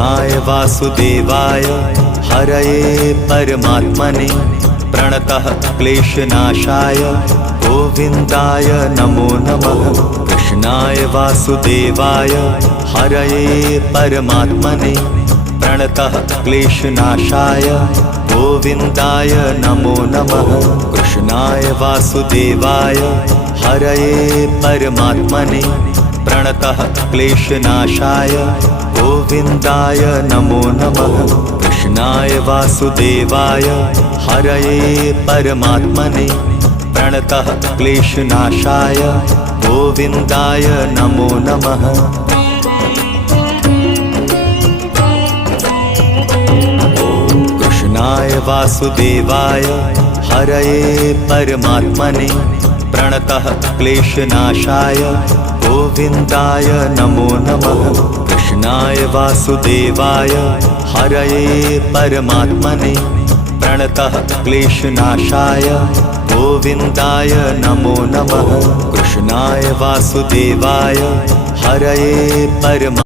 कृष्णाय वासुदेवाय हरये परमात्मने प्रणतः क्लेशनाशाय गोविन्दाय नमो नमः। कृष्णाय वासुदेवाय हरये परमात्मने प्रणतः क्लेशनाशाय गोविन्दाय नमो नमः। कृष्णाय वासुदेवाय हरये परमात्मने प्रणतः क्लेशनाशाय गोविन्दाय नमो नमः। कृष्णाय वासुदेवाय हरये परमात्मने प्रणतः क्लेशनाशाय गोविन्दाय नमो नमः। कृष्णाय वासुदेवाय हरये परमात्मने प्रणतः क्लेशनाशाय गोविन्दाय नमो नमः। कृष्णाय वासुदेवाय हरये परमात्मने प्रणतः क्लेशनाशाय गोविन्दाय नमो नमः। कृष्णाय वासुदेवाय हरये